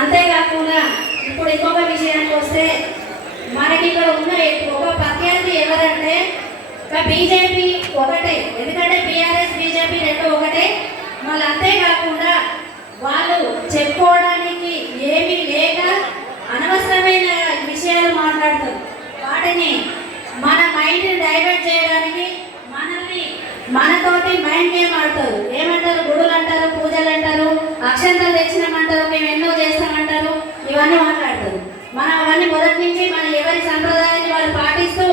అంతేకాకుండా ఇప్పుడు ఇంకొక విషయానికి వస్తే మనకి ఇక్కడ ఉన్న ఒక ప్రత్యర్థి ఎవరంటే బీజేపీ ఒకటే, ఎందుకంటే బీఆర్ఎస్ బీజేపీ రెండు ఒకటే. మళ్ళీ అంతేకాకుండా వాళ్ళు చెప్పుకోవడానికి ఏమీ లేక అనవసరమైన విషయాలు మాట్లాడతారు. వాటిని మన మైండ్ డైవర్ట్ చేయడానికి మనతోటి మైండ్ గేమ్ ఆడతారు. ఏమంటారు? గుడులు అంటారు, పూజలు అంటారు, అక్షంతలు తెచ్చినామంటారు, మేము ఎన్నో చేస్తామంటారు, ఇవన్నీ మాట్లాడతారు. మనం అవన్నీ మొదటి నుంచి మనం ఎవరి సంప్రదాయాన్ని వాళ్ళు పాటిస్తూ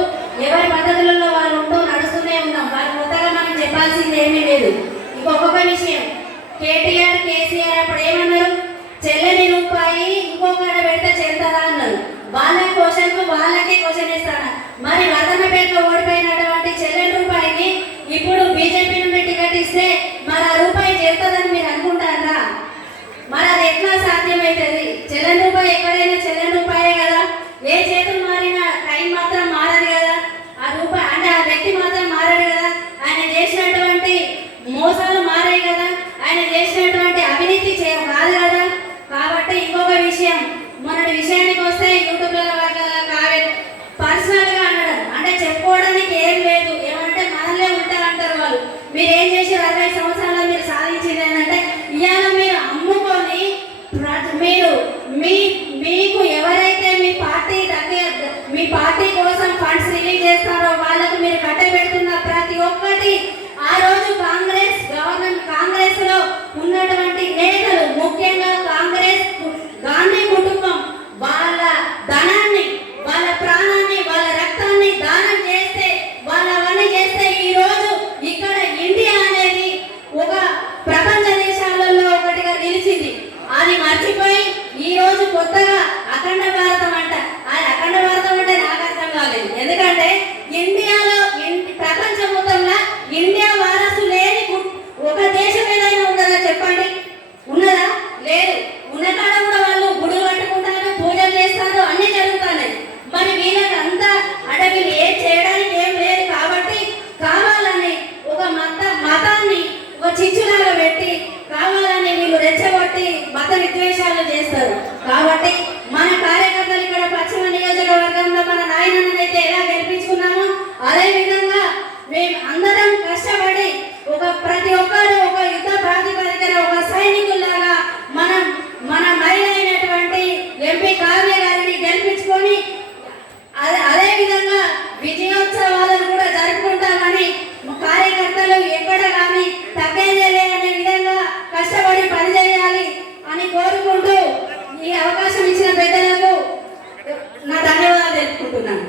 ఎవరి పద్ధతులలో వాళ్ళు ఉంటూ నడుస్తూనే ఉన్నాం. వాళ్ళు కొత్తగా మనం చెప్పాల్సింది ఏమీ లేదు. ఇంకొక విషయం, కేటీఆర్ కేసీఆర్ అప్పుడు ఏమన్నారు? చెల్లని రూపాయి ఇంకొకడ పెడితే చెల్తారా అన్నారు. వాళ్ళ క్వశ్చన్కు వాళ్ళకే క్వశ్చన్ ఇస్తాను. మరి వర్ధన్నపేటలో ఓడిపోయినటువంటి చెల్లని రూపాయిని ఇప్పుడు బీజేపీ నుండి టికెట్ ఇస్తే మరి ఆ రూపాయి చెల్తుందని మీరు అనుకుంటారా? మరి అది ఎట్లా సాధ్యమవుతుంది? చెల్లని రూపాయి ఎక్కడైనా చెల్లని రూపాయే కదా. ఏ చేతులు మారినా టైం మాత్రం మారదు కదా. ఆ రూపాయి అంటే ఆ వ్యక్తి మాత్రం మారాడు కదా. ఆయన చేసినటువంటి మోసాలు మారాయి కదా. ఆయన చేసినటువంటి అవినీతి కాదు కదా. కాబట్టి ఇంకొక విషయం, మొన్నటి విషయానికి వస్తే యూట్యూబ్లలో పర్సనల్గా అనడం అంటే చెప్పుకోవడానికి ఏం లేదు. ఏమంటే మనలే ఉంటారంటారు వాళ్ళు. మీరు ఏం చేశారు 60 సంవత్సరాల్లో మీరు సాధించింది ఏంటంటే ఇవాళ మీరు అమ్ముకొని మీకు ఎవరైతే మీ పార్టీ కోసం ఫండ్స్ రిలీజ్ చేస్తారో వాళ్ళకు మీరు కట్టబెడుతున్న ప్రతి ఒక్కటి ఆ రోజు కాంగ్రెస్ లో ఉన్నటువంటి నేతలు, ముఖ్యంగా గాంధీ కుటుంబం వాళ్ళ ధనాన్ని, వాళ్ళ ప్రాణాన్ని, వాళ్ళ రక్తాన్ని దానం చేస్తే వాళ్ళవన్నీ చేస్తే ఈ రోజు ఇక్కడ ఇండియా అనేది ఒక ప్రపంచ దేశాలలో ఒకటిగా నిలిచింది. అది మర్చిపోయి ఈ రోజు కొత్తగా అఖండ భారతం అంట. అది అఖండ భారతం అంటే నాకు అర్థం కాలేదు. ఎందుకంటే ఇండియాలో ప్రపంచ మొత్తంలో ఇండియా వారసు లేని ఒక దేశం ఏదైనా ఉన్నదా చెప్పండి? ఉన్నదా? లేదు. ఉన్నకాడ కూడా వాళ్ళు గుడులు కట్టుకుంటారు, పూజలు చేస్తారు, అన్ని జరుగుతున్నాయి. మరి వీళ్ళకి అంతా అంటే వీళ్ళు ఏం చేయడానికి ఏం లేదు కాబట్టి కావాలని ఒక మతాన్ని ఒక చిచ్చులాగా పెట్టి కావాలని వీళ్ళు రెచ్చగొట్టి మత విద్వేషాలు చేస్తారు. కాబట్టి మన కార్యకర్తలు ఇక్కడ పశ్చిమ నియోజకవర్గంలో మన నాయనన్నైతే ఎలా గెలిపించుకున్నామో అదే విధంగా మేము అందరం కష్టపడి ప్రతి ఒక్కరు ఒక యుద్ధ ప్రాతిపదికన ఒక సైనికుల్లాగా మన మహిళ అయినటువంటి ఎంపీ కావ్య గారిని గెలిపించుకొని అదే విధంగా విజయోత్సవాలను కూడా జరుపుకుంటామని కార్యకర్తలు ఎక్కడ కానీ తగ్గేదే అనే విధంగా కష్టపడి పనిచేయాలి అని కోరుకుంటూ ఈ అవకాశం ఇచ్చిన పెద్దలకు నా ధన్యవాదాలు తెలుపుకుంటున్నాను.